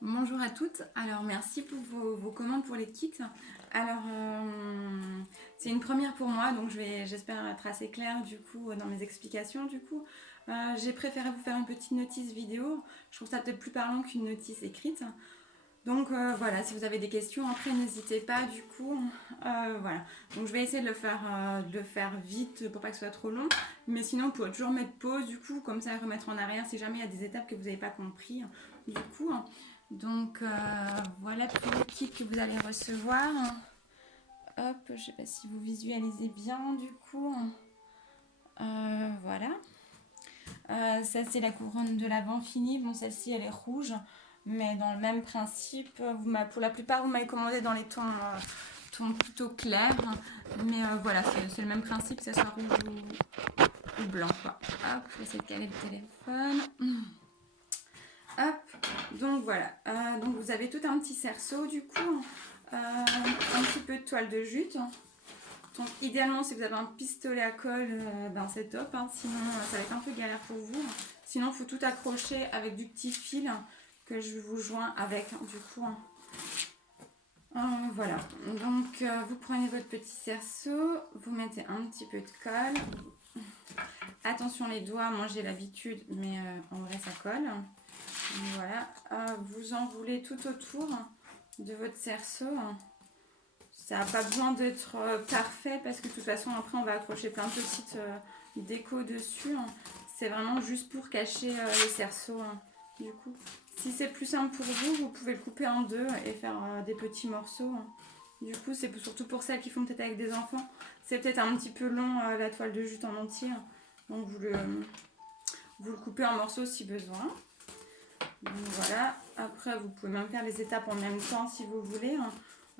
Bonjour à toutes, alors merci pour vos commandes pour les kits. Alors c'est une première pour moi, donc j'espère être assez claire du coup dans mes explications. J'ai préféré vous faire une petite notice vidéo, je trouve ça peut-être plus parlant qu'une notice écrite. Donc voilà, si vous avez des questions après n'hésitez pas du coup. Voilà, donc je vais essayer de le faire vite pour pas que ce soit trop long, mais sinon vous pouvez toujours mettre pause du coup, comme ça remettre en arrière si jamais il y a des étapes que vous n'avez pas compris du coup. Donc voilà pour le kit que vous allez recevoir. Hop, je sais pas si vous visualisez bien du coup. Voilà. Ça c'est la couronne de l'avant finie. Bon, celle-ci elle est rouge, mais dans le même principe. Pour la plupart vous m'avez commandé dans les tons plutôt clairs, mais voilà, c'est le même principe, que ce soit rouge ou blanc quoi. Hop, je vais essayer de caler le téléphone. Hop, donc voilà. Donc vous avez tout un petit cerceau du coup, un petit peu de toile de jute. Donc idéalement si vous avez un pistolet à colle, ben c'est top, hein. Sinon ça va être un peu galère pour vous. Sinon il faut tout accrocher avec du petit fil que je vous joins avec du coup. Voilà, donc vous prenez votre petit cerceau, vous mettez un petit peu de colle. Attention les doigts, moi j'ai l'habitude, mais en vrai ça colle. Voilà, vous enroulez tout autour de votre cerceau. Ça n'a pas besoin d'être parfait parce que de toute façon après on va accrocher plein de petites décos dessus. C'est vraiment juste pour cacher le cerceau. Du coup, si c'est plus simple pour vous, vous pouvez le couper en deux et faire des petits morceaux. Du coup, c'est surtout pour celles qui font peut-être avec des enfants. C'est peut-être un petit peu long la toile de jute en entier. Donc vous le coupez en morceaux si besoin. Donc voilà, après vous pouvez même faire les étapes en même temps si vous voulez,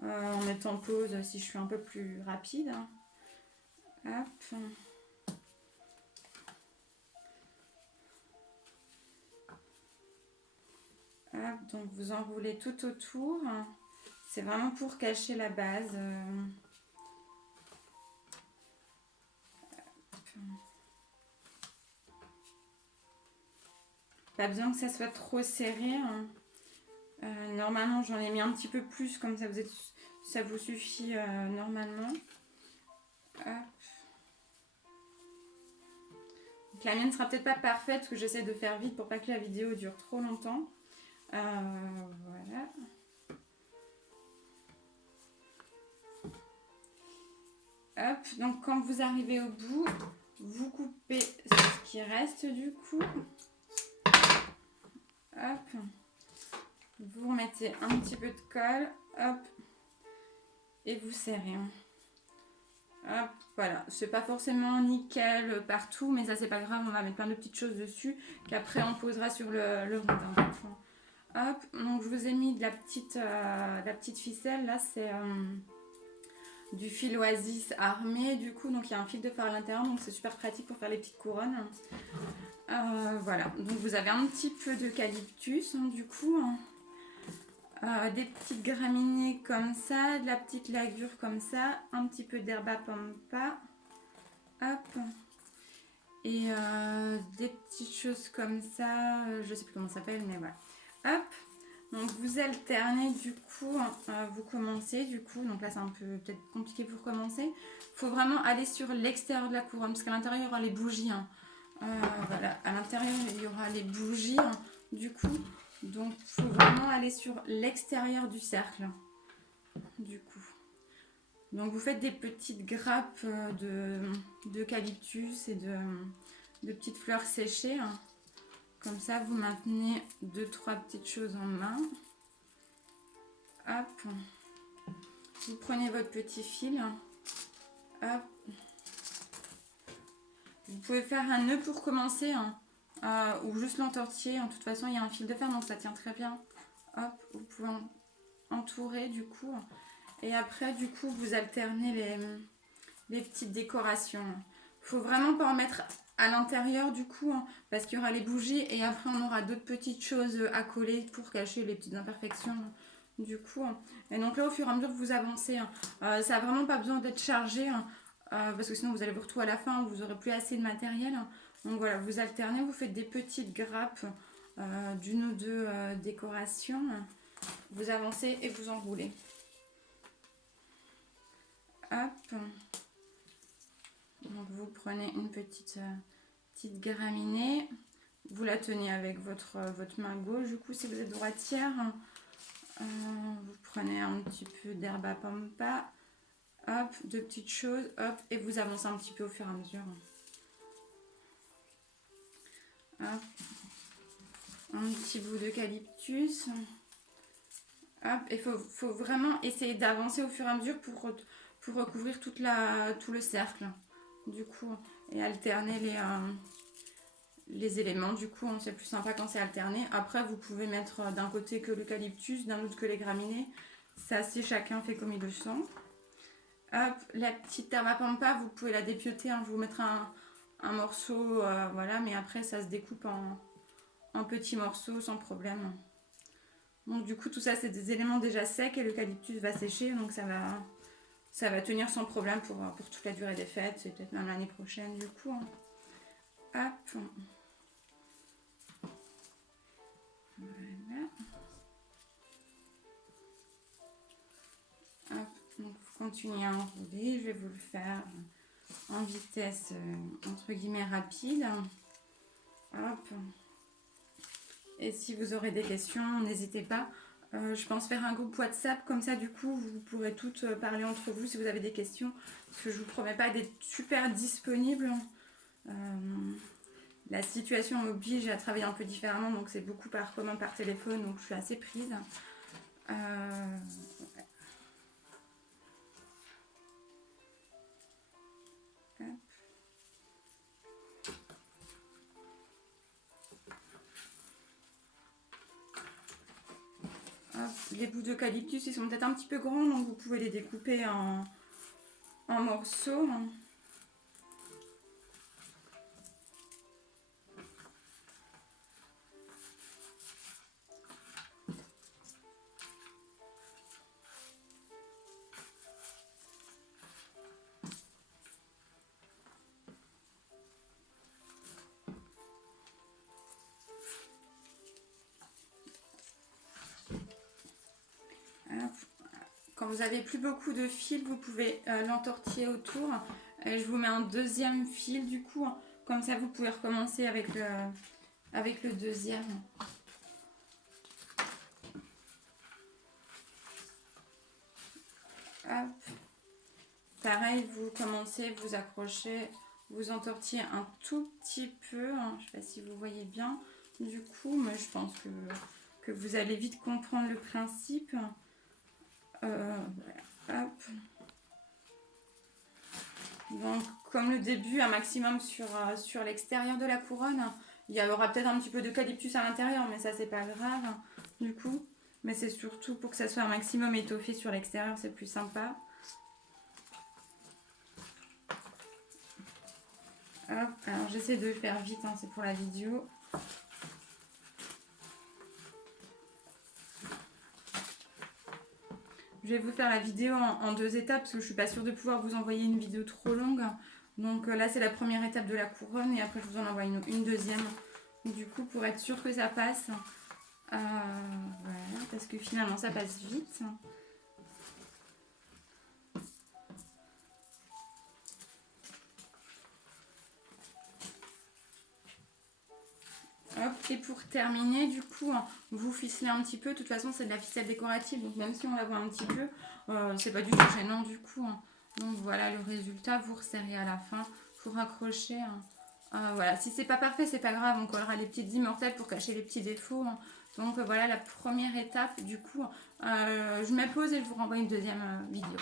en mettant pause si je suis un peu plus rapide. Hop. Hop, donc vous enroulez tout autour. C'est vraiment pour cacher la base. Pas besoin que ça soit trop serré. Normalement j'en ai mis un petit peu plus, comme ça ça vous suffit normalement. Hop. Donc la mienne sera peut-être pas parfaite parce que j'essaie de faire vite pour pas que la vidéo dure trop longtemps. Voilà. Hop, donc quand vous arrivez au bout, vous coupez ce qui reste du coup. Hop. Vous remettez un petit peu de colle. Hop. Et vous serrez. Hop, voilà. C'est pas forcément nickel partout, mais ça c'est pas grave, on va mettre plein de petites choses dessus qu'après on posera sur le rond. Hop, donc je vous ai mis de la petite ficelle. Là c'est du fil Oasis armé du coup, donc il y a un fil de fer à l'intérieur, donc c'est super pratique pour faire les petites couronnes. Voilà, donc vous avez un petit peu d'eucalyptus du coup, des petites graminées comme ça, de la petite lagure comme ça, un petit peu d'herba pampa, hop, et des petites choses comme ça, je sais plus comment ça s'appelle, mais voilà, hop. Donc vous alternez du coup, vous commencez du coup, donc là c'est un peu peut-être compliqué pour commencer. Il faut vraiment aller sur l'extérieur de la couronne parce qu'à l'intérieur il y aura les bougies. Voilà, à l'intérieur il y aura les bougies du coup. Donc il faut vraiment aller sur l'extérieur du cercle du coup. Donc vous faites des petites grappes d'eucalyptus et de petites fleurs séchées. Comme ça, vous maintenez 2-3 petites choses en main. Hop. Vous prenez votre petit fil. Hop. Vous pouvez faire un nœud pour commencer, ou juste l'entortiller. De toute façon, il y a un fil de fer, donc ça tient très bien. Hop. Vous pouvez entourer du coup. Et après, du coup, vous alternez les petites décorations. Il faut vraiment pas en mettre à l'intérieur du coup, parce qu'il y aura les bougies et après on aura d'autres petites choses à coller pour cacher les petites imperfections du coup. Et donc là au fur et à mesure que vous avancez, ça n'a vraiment pas besoin d'être chargé, parce que sinon vous allez vous retrouver à la fin, vous n'aurez plus assez de matériel. Donc voilà, vous alternez, vous faites des petites grappes d'une ou deux décorations, vous avancez et vous enroulez. Hop. Donc vous prenez une petite graminée, vous la tenez avec votre main gauche. Du coup, si vous êtes droitière, vous prenez un petit peu d'herbe à pampa, hop, deux petites choses, hop, et vous avancez un petit peu au fur et à mesure. Hop, un petit bout d'eucalyptus. Hop, il faut vraiment essayer d'avancer au fur et à mesure pour recouvrir tout le cercle. Du coup, et alterner les éléments. Du coup, c'est plus sympa quand c'est alterné. Après, vous pouvez mettre d'un côté que l'eucalyptus, d'un autre que les graminées. Ça, si chacun fait comme il le sent. Hop, la petite herbe à pampa, vous pouvez la dépioter. Hein, je vous mettrai un morceau, voilà. Mais après, ça se découpe en petits morceaux sans problème. Donc du coup, tout ça, c'est des éléments déjà secs et l'eucalyptus va sécher. Donc ça va tenir sans problème pour toute la durée des fêtes. C'est peut-être même l'année prochaine, du coup. Hop. Voilà. Hop. Donc vous continuez à enrouler. Je vais vous le faire en vitesse entre guillemets rapide. Hop. Et si vous aurez des questions, n'hésitez pas. Je pense faire un groupe WhatsApp, comme ça du coup vous pourrez toutes parler entre vous si vous avez des questions. Parce que je ne vous promets pas d'être super disponible. La situation m'oblige à travailler un peu différemment, donc c'est beaucoup par téléphone, donc je suis assez prise. Les bouts d'eucalyptus, ils sont peut-être un petit peu grands, donc vous pouvez les découper en morceaux. Quand vous avez plus beaucoup de fil, vous pouvez l'entortiller autour. Et je vous mets un deuxième fil du coup. Comme ça, vous pouvez recommencer avec le deuxième. Hop. Pareil, vous commencez, vous accrochez, vous entortillez un tout petit peu. Je ne sais pas si vous voyez bien. Du coup, mais je pense que vous allez vite comprendre le principe. Voilà. Hop. Donc, comme le début, un maximum sur l'extérieur de la couronne. Il y aura peut-être un petit peu d'eucalyptus à l'intérieur, mais ça, c'est pas grave, du coup. Mais c'est surtout pour que ça soit un maximum étoffé sur l'extérieur, c'est plus sympa. Hop, alors j'essaie de le faire vite, hein, c'est pour la vidéo. Je vais vous faire la vidéo en deux étapes parce que je suis pas sûre de pouvoir vous envoyer une vidéo trop longue. Donc là c'est la première étape de la couronne et après je vous en envoie une deuxième. Du coup pour être sûr que ça passe, voilà, parce que finalement ça passe vite. Hop, et pour terminer, du coup, vous ficelez un petit peu. De toute façon, c'est de la ficelle décorative, donc même si on la voit un petit peu, c'est pas du tout gênant du coup. Donc voilà le résultat. Vous resserrez à la fin pour accrocher. Voilà, si c'est pas parfait, c'est pas grave. On collera les petites immortelles pour cacher les petits défauts. Donc voilà la première étape. Du coup, je mets pause et je vous renvoie une deuxième vidéo.